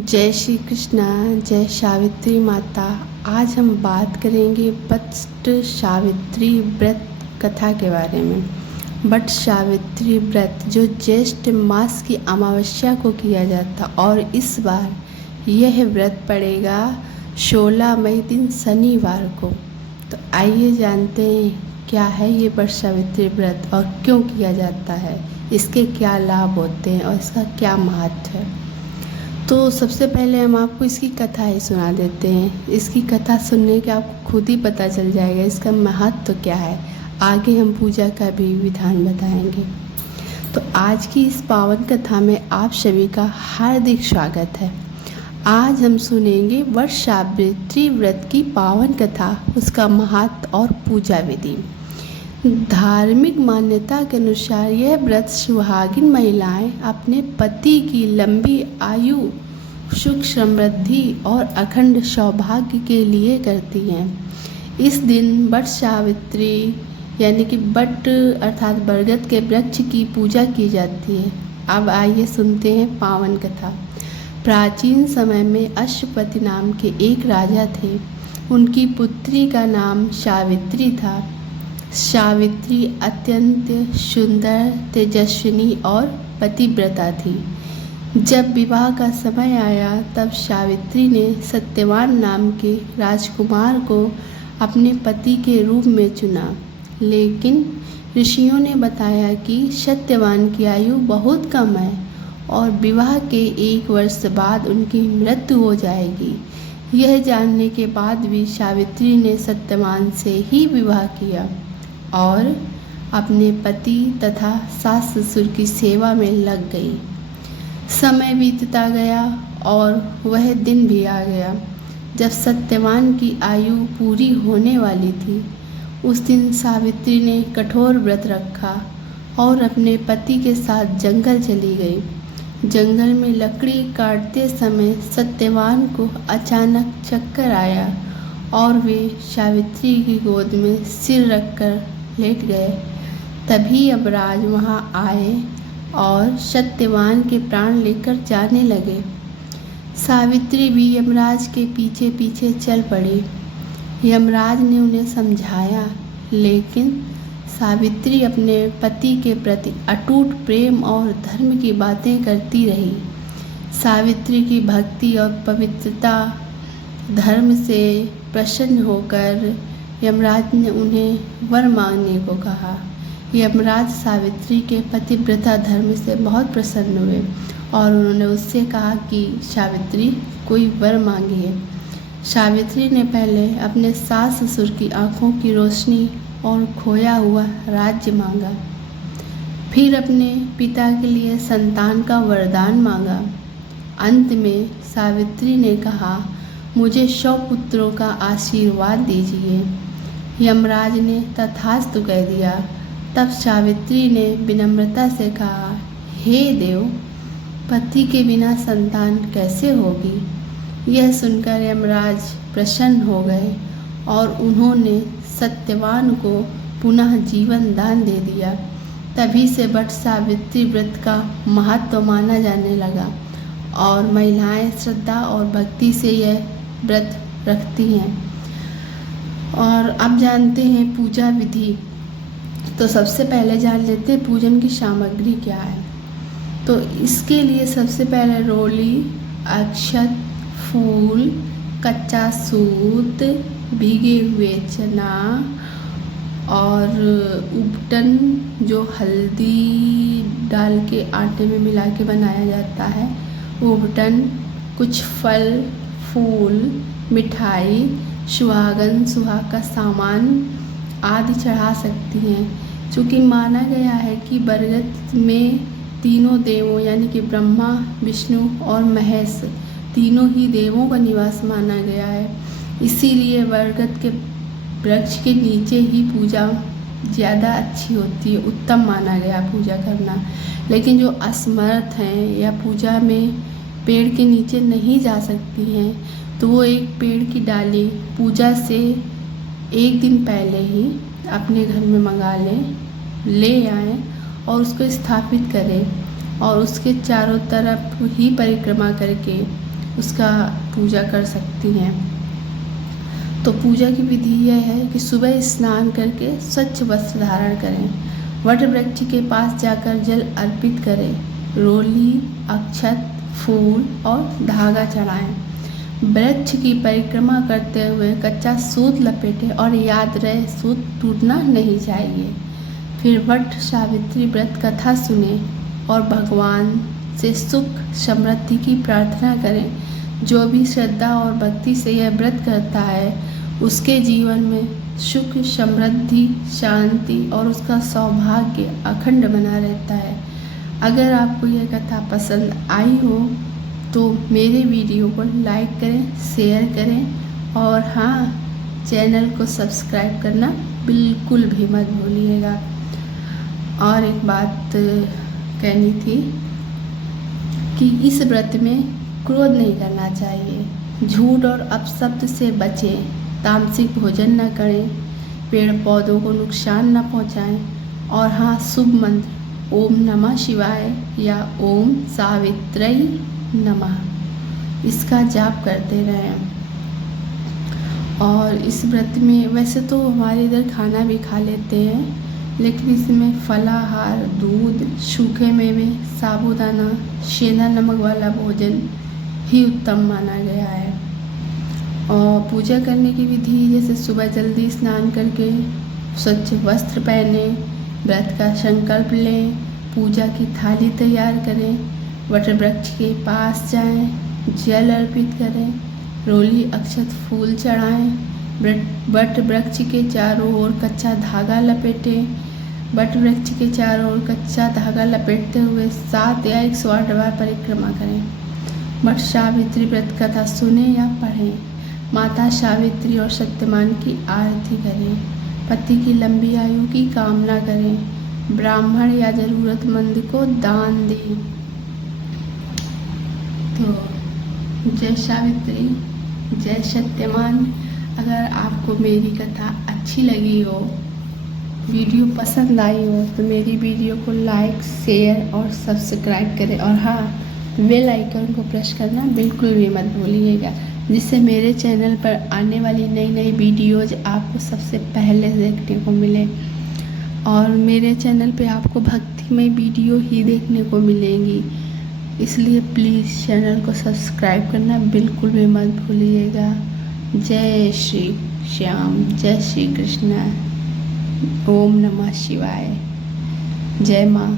जय श्री कृष्णा। जय सावित्री माता। आज हम बात करेंगे बट सावित्री व्रत कथा के बारे में। बट सावित्री व्रत जो ज्येष्ठ मास की अमावस्या को किया जाता और इस बार यह व्रत पड़ेगा 16 मई दिन शनिवार को। तो आइए जानते हैं क्या है ये बट सावित्री व्रत और क्यों किया जाता है, इसके क्या लाभ होते हैं और इसका क्या महत्व है। तो सबसे पहले हम आपको इसकी कथा ही सुना देते हैं। इसकी कथा सुनने के आपको खुद ही पता चल जाएगा इसका महत्व क्या है। आगे हम पूजा का भी विधान बताएंगे। तो आज की इस पावन कथा में आप सभी का हार्दिक स्वागत है। आज हम सुनेंगे वट सावित्री व्रत की पावन कथा, उसका महत्व और पूजा विधि। धार्मिक मान्यता के अनुसार यह व्रत सुहागिन महिलाएं अपने पति की लंबी आयु, सुख समृद्धि और अखंड सौभाग्य के लिए करती हैं। इस दिन वट सावित्री यानी कि वट अर्थात बरगद के वृक्ष की पूजा की जाती है। अब आइए सुनते हैं पावन कथा। प्राचीन समय में अश्वपति नाम के एक राजा थे। उनकी पुत्री का नाम सावित्री था। सावित्री अत्यंत सुंदर, तेजस्विनी और पतिव्रता थी। जब विवाह का समय आया तब सावित्री ने सत्यवान नाम के राजकुमार को अपने पति के रूप में चुना, लेकिन ऋषियों ने बताया कि सत्यवान की आयु बहुत कम है और विवाह के 1 वर्ष बाद उनकी मृत्यु हो जाएगी। यह जानने के बाद भी सावित्री ने सत्यवान से ही विवाह किया और अपने पति तथा सास ससुर की सेवा में लग गई। समय बीतता गया और वह दिन भी आ गया जब सत्यवान की आयु पूरी होने वाली थी। उस दिन सावित्री ने कठोर व्रत रखा और अपने पति के साथ जंगल चली गई। जंगल में लकड़ी काटते समय सत्यवान को अचानक चक्कर आया और वे सावित्री की गोद में सिर रखकर लेट गए। तभी यमराज वहां आए और सत्यवान के प्राण लेकर जाने लगे। सावित्री भी यमराज के पीछे पीछे चल पड़ी। यमराज ने उन्हें समझाया, लेकिन सावित्री अपने पति के प्रति अटूट प्रेम और धर्म की बातें करती रही। सावित्री की भक्ति और पवित्रता धर्म से प्रसन्न होकर यमराज ने उन्हें वर मांगने को कहा। यमराज सावित्री के पतिव्रता धर्म से बहुत प्रसन्न हुए और उन्होंने उससे कहा कि सावित्री कोई वर मांगिए। सावित्री ने पहले अपने सास ससुर की आंखों की रोशनी और खोया हुआ राज्य मांगा, फिर अपने पिता के लिए संतान का वरदान मांगा। अंत में सावित्री ने कहा, मुझे 100 पुत्रों का आशीर्वाद दीजिए। यमराज ने तथास्तु कह दिया। तब सावित्री ने विनम्रता से कहा, हे देव, पति के बिना संतान कैसे होगी। यह सुनकर यमराज प्रसन्न हो गए और उन्होंने सत्यवान को पुनः जीवन दान दे दिया। तभी से वट सावित्री व्रत का महत्व माना जाने लगा और महिलाएं श्रद्धा और भक्ति से यह व्रत रखती हैं। और अब जानते हैं पूजा विधि। तो सबसे पहले जान लेते हैं पूजन की सामग्री क्या है। तो इसके लिए सबसे पहले रोली, अक्षत, फूल, कच्चा सूत, भीगे हुए चना और उबटन जो हल्दी डाल के आटे में मिला के बनाया जाता है, उबटन, कुछ फल, फूल, मिठाई, सुहागन सुहाग का सामान आदि चढ़ा सकती हैं। चूँकि माना गया है कि बरगद में तीनों देवों यानी कि ब्रह्मा, विष्णु और महेश तीनों ही देवों का निवास माना गया है। इसीलिए बरगद के वृक्ष के नीचे ही पूजा ज़्यादा अच्छी होती है, उत्तम माना गया पूजा करना। लेकिन जो असमर्थ हैं या पूजा में पेड़ के नीचे नहीं जा सकती हैं, तो वो एक पेड़ की डाली पूजा से 1 दिन पहले ही अपने घर में मंगा ले आएँ और उसको स्थापित करें और उसके चारों तरफ ही परिक्रमा करके उसका पूजा कर सकती हैं। तो पूजा की विधि यह है कि सुबह स्नान करके स्वच्छ वस्त्र धारण करें, वट वृक्ष के पास जाकर जल अर्पित करें, रोली, अक्षत, फूल और धागा चढ़ाएं। वृक्ष की परिक्रमा करते हुए कच्चा सूत लपेटें और याद रहे सूत टूटना नहीं चाहिए। फिर वट सावित्री व्रत कथा सुने और भगवान से सुख समृद्धि की प्रार्थना करें। जो भी श्रद्धा और भक्ति से यह व्रत करता है उसके जीवन में सुख समृद्धि शांति और उसका सौभाग्य अखंड बना रहता है। अगर आपको यह कथा पसंद आई हो तो मेरे वीडियो को लाइक करें, शेयर करें और हाँ, चैनल को सब्सक्राइब करना बिल्कुल भी मत भूलिएगा। और एक बात कहनी थी कि इस व्रत में क्रोध नहीं करना चाहिए, झूठ और अपशब्द से बचें, तामसिक भोजन न करें, पेड़ पौधों को नुकसान न पहुंचाएं और हाँ, शुभ मंत्र ओम नमः शिवाय या ओम सावित्रै नमः इसका जाप करते रहें। और इस व्रत में वैसे तो हमारे इधर खाना भी खा लेते हैं, लेकिन इसमें फलाहार, दूध, सूखे मेवे, साबूदाना, सेंधा नमक वाला भोजन ही उत्तम माना गया है। और पूजा करने की विधि जैसे सुबह जल्दी स्नान करके स्वच्छ वस्त्र पहने, व्रत का संकल्प लें, पूजा की थाली तैयार करें, वट वृक्ष के पास जाएं, जल अर्पित करें, रोली अक्षत फूल चढ़ाएं, वट वृक्ष के चारों ओर कच्चा धागा लपेटें, वट वृक्ष के चारों ओर कच्चा धागा लपेटते हुए 7 या 108 बार परिक्रमा करें। वट सावित्री व्रत कथा सुने या पढ़ें, माता सावित्री और सत्यवान की आरती करें, पति की लंबी आयु की कामना करें, ब्राह्मण या ज़रूरतमंद को दान दें। तो जय सावित्री, जय सत्यवान। अगर आपको मेरी कथा अच्छी लगी हो, वीडियो पसंद आई हो तो मेरी वीडियो को लाइक, शेयर और सब्सक्राइब करें और हाँ, बेल आइकन को प्रेस करना बिल्कुल भी मत भूलिएगा, जिससे मेरे चैनल पर आने वाली नई नई वीडियोज़ आपको सबसे पहले देखने को मिले। और मेरे चैनल पे आपको भक्तिमय वीडियो ही देखने को मिलेंगी, इसलिए प्लीज़ चैनल को सब्सक्राइब करना बिल्कुल भी मत भूलिएगा। जय श्री श्याम, जय श्री कृष्ण, ओम नमः शिवाय, जय माँ।